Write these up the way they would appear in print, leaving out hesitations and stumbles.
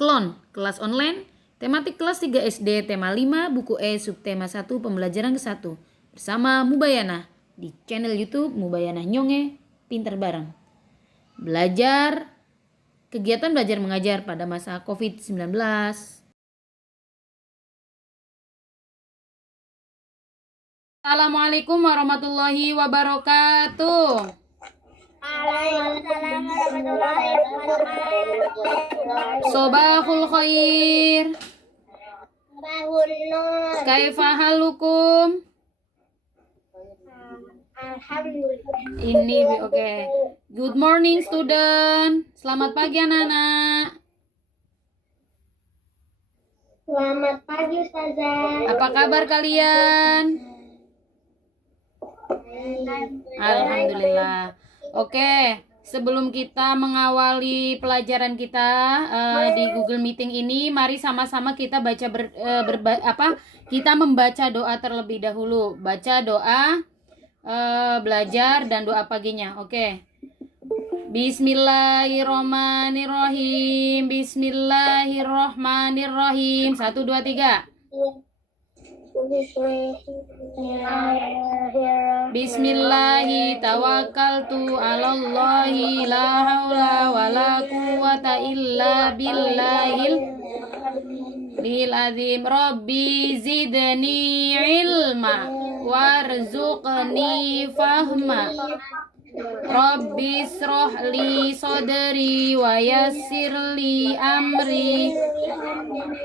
Klon, kelas online, tematik kelas 3 SD, tema 5, buku E, subtema 1, pembelajaran ke-1. Bersama Mubayana di channel YouTube Mubayana Nyonge, Pinter Bareng. Kegiatan belajar mengajar pada masa COVID-19. Assalamualaikum warahmatullahi wabarakatuh. Waalaikumsalam warahmatullahi wabarakatuh. Sobahul khair. Bahun nur. Kaifa halukum? Alhamdulillah. Ini oke. Good morning student. Selamat pagi anak-anak. Selamat pagi Ustazah. Apa kabar kalian? Alhamdulillah. Oke, sebelum kita mengawali pelajaran kita di Google Meeting ini, mari sama-sama kita kita membaca doa terlebih dahulu. Baca doa belajar dan doa paginya. Oke. Bismillahirrahmanirrahim. Bismillahirrahmanirrahim. 1 2 3. Bismillahi tawakkaltu 'alallahi la haula wala quwwata illa billahil azim. Rabbi zidni ilma warzuqni fahma. Rabbi ishrah li sadri wa yassir li amri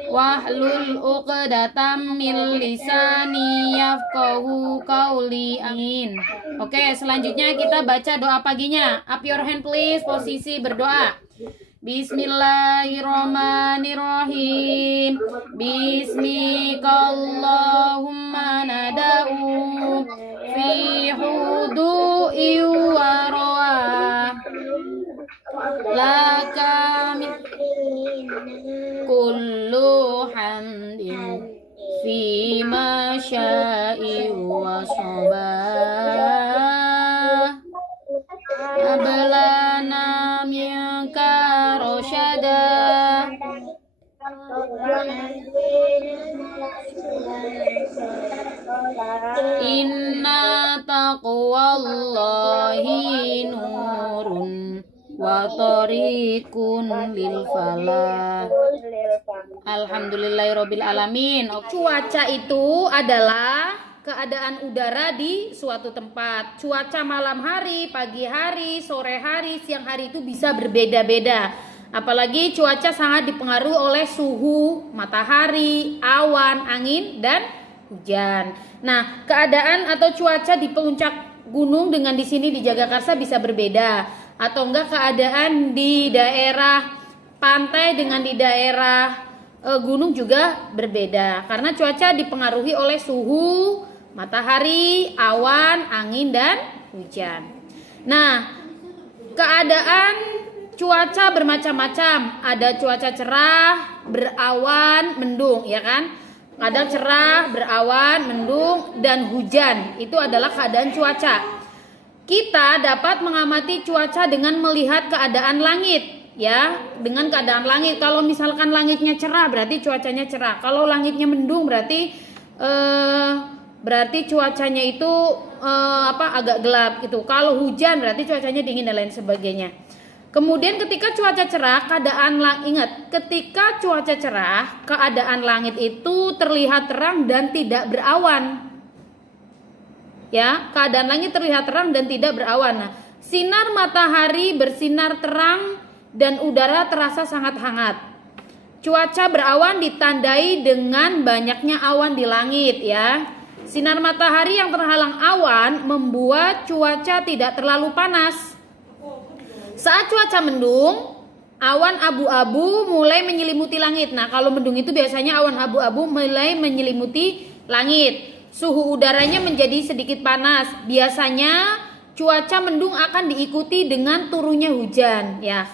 wahlul 'uqdatam min lisani yafqahu qawli. Amin. Oke, selanjutnya kita baca doa paginya. Up your hand please, posisi berdoa. Bismillahirrahmanirrahim. Bismikallahumma nada'u fi hudu'i wa rawa laka kullu hamdin fi ma sya'i wa sabah ablana minka rosyada inna taqwallahi nurun wa tariqun lil falah. Alhamdulillahirabbil alamin. Cuaca itu adalah keadaan udara di suatu tempat. Cuaca malam hari, pagi hari, sore hari, siang hari itu bisa berbeda-beda. Apalagi cuaca sangat dipengaruhi oleh suhu matahari, awan, angin, dan hujan. Nah, keadaan atau cuaca di puncak gunung dengan di sini di Jagakarsa bisa berbeda. Atau enggak keadaan di daerah pantai dengan di daerah gunung juga berbeda. Karena cuaca dipengaruhi oleh suhu matahari, awan, angin, dan hujan. Nah, keadaan cuaca bermacam-macam. Ada cuaca cerah, berawan, mendung, ya kan? Ada cerah, berawan, mendung, dan hujan. Itu adalah keadaan cuaca. Kita dapat mengamati cuaca dengan melihat keadaan langit, ya. Dengan keadaan langit. Kalau misalkan langitnya cerah, berarti cuacanya cerah. Kalau langitnya mendung, berarti cuacanya itu agak gelap gitu. Kalau hujan, berarti cuacanya dingin dan lain sebagainya. Kemudian ketika cuaca cerah, ketika cuaca cerah, keadaan langit itu terlihat terang dan tidak berawan. Ya, keadaan langit terlihat terang dan tidak berawan. Nah, sinar matahari bersinar terang dan udara terasa sangat hangat. Cuaca berawan ditandai dengan banyaknya awan di langit, ya. Sinar matahari yang terhalang awan membuat cuaca tidak terlalu panas. Saat cuaca mendung, awan abu-abu mulai menyelimuti langit. Nah, kalau mendung itu biasanya awan abu-abu mulai menyelimuti langit. Suhu udaranya menjadi sedikit panas. Biasanya cuaca mendung akan diikuti dengan turunnya hujan, ya.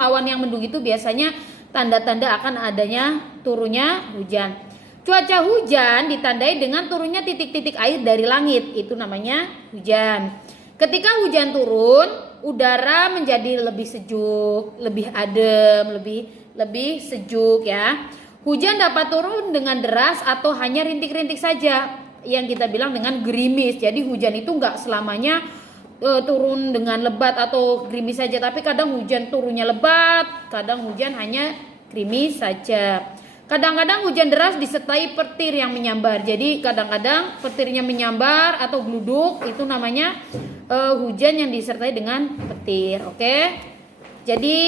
Awan yang mendung itu biasanya tanda-tanda akan adanya turunnya hujan. Cuaca hujan ditandai dengan turunnya titik-titik air dari langit. Itu namanya hujan. Ketika hujan turun, udara menjadi lebih sejuk, lebih adem, lebih lebih sejuk ya. Hujan dapat turun dengan deras atau hanya rintik-rintik saja, yang kita bilang dengan gerimis. Jadi hujan itu nggak selamanya turun dengan lebat atau gerimis saja, tapi kadang hujan turunnya lebat, kadang hujan hanya gerimis saja. Kadang-kadang hujan deras disertai petir yang menyambar. Jadi kadang-kadang petirnya menyambar atau gluduk, itu namanya hujan yang disertai dengan petir. Oke. Jadi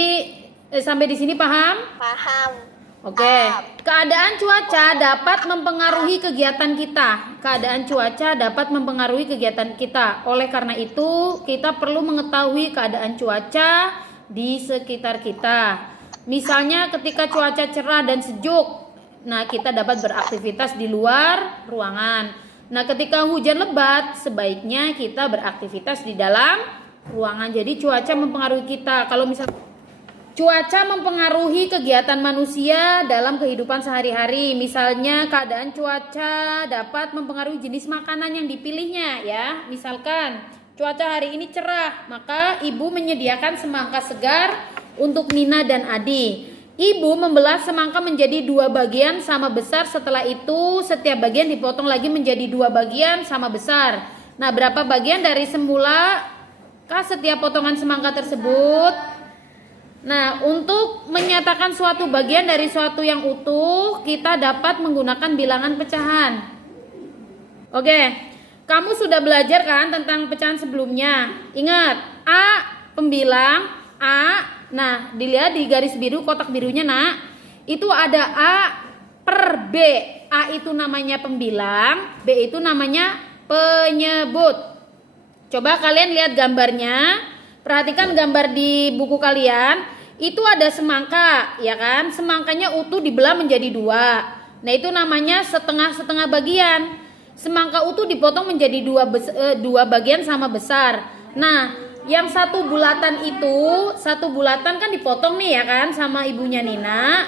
sampai di sini paham? Paham. Oke. Keadaan cuaca dapat mempengaruhi kegiatan kita. Keadaan cuaca dapat mempengaruhi kegiatan kita. Oleh karena itu, kita perlu mengetahui keadaan cuaca di sekitar kita. Misalnya ketika cuaca cerah dan sejuk, nah kita dapat beraktivitas di luar ruangan. Nah ketika hujan lebat, sebaiknya kita beraktivitas di dalam ruangan. Jadi cuaca mempengaruhi kita. Kalau misalnya cuaca mempengaruhi kegiatan manusia dalam kehidupan sehari-hari. Misalnya keadaan cuaca dapat mempengaruhi jenis makanan yang dipilihnya ya. Misalkan cuaca hari ini cerah, maka ibu menyediakan semangka segar untuk Nina dan Adi. Ibu membelah semangka menjadi 2 bagian sama besar. Setelah itu setiap bagian dipotong lagi menjadi 2 bagian sama besar. Nah, berapa bagian dari semula kah setiap potongan semangka tersebut? Nah, untuk menyatakan suatu bagian dari suatu yang utuh, kita dapat menggunakan bilangan pecahan. Oke, kamu sudah belajar kan tentang pecahan sebelumnya? Ingat, A pembilang, A. Nah, dilihat di garis biru, kotak birunya nak. Itu ada A per B. A itu namanya pembilang, B itu namanya penyebut. Coba kalian lihat gambarnya. Perhatikan gambar di buku kalian. Itu ada semangka, ya kan? Semangkanya utuh dibelah menjadi 2. Nah, itu namanya setengah-setengah bagian. Semangka utuh dipotong menjadi 2 bagian sama besar. Nah, yang satu bulatan kan dipotong nih ya kan sama ibunya Nina.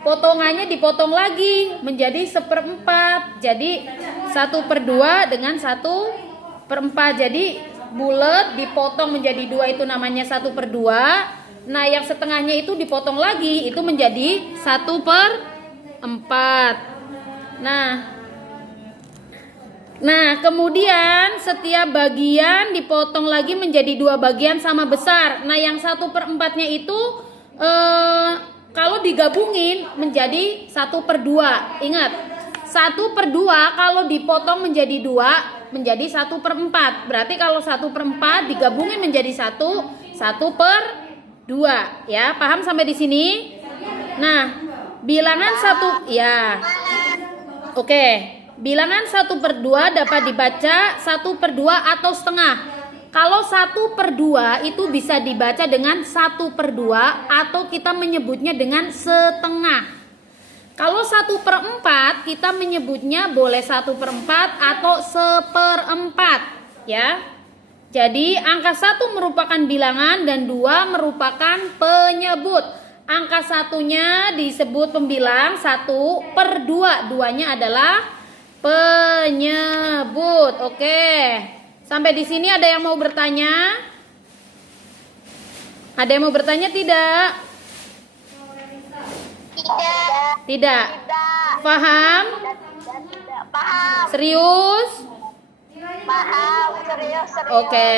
Potongannya dipotong lagi menjadi 1/4. Jadi 1/2 dengan 1/4. Jadi bulat dipotong menjadi 2 itu namanya 1/2. Nah yang setengahnya itu dipotong lagi, itu menjadi 1/4. Nah kemudian setiap bagian dipotong lagi menjadi 2 bagian sama besar. Nah yang 1/4-nya itu kalau digabungin menjadi 1/2. Ingat, 1/2 kalau dipotong menjadi 2 menjadi 1/4. Berarti kalau 1/4 digabungin menjadi 1/2 ya. Paham sampai di sini? Nah, bilangan 1 ya. Oke, bilangan 1/2 dapat dibaca 1/2 atau setengah. Kalau 1/2 itu bisa dibaca dengan 1/2 atau kita menyebutnya dengan setengah. Kalau 1/4 kita menyebutnya boleh 1/4 atau 1/4 ya. Jadi angka 1 merupakan bilangan dan 2 merupakan penyebut. Angka 1-nya disebut pembilang, 1/2. 2-nya adalah penyebut. Oke. Sampai di sini ada yang mau bertanya? Ada yang mau bertanya tidak? Tidak. Paham? Paham. Serius? Paham. Serius. Oke.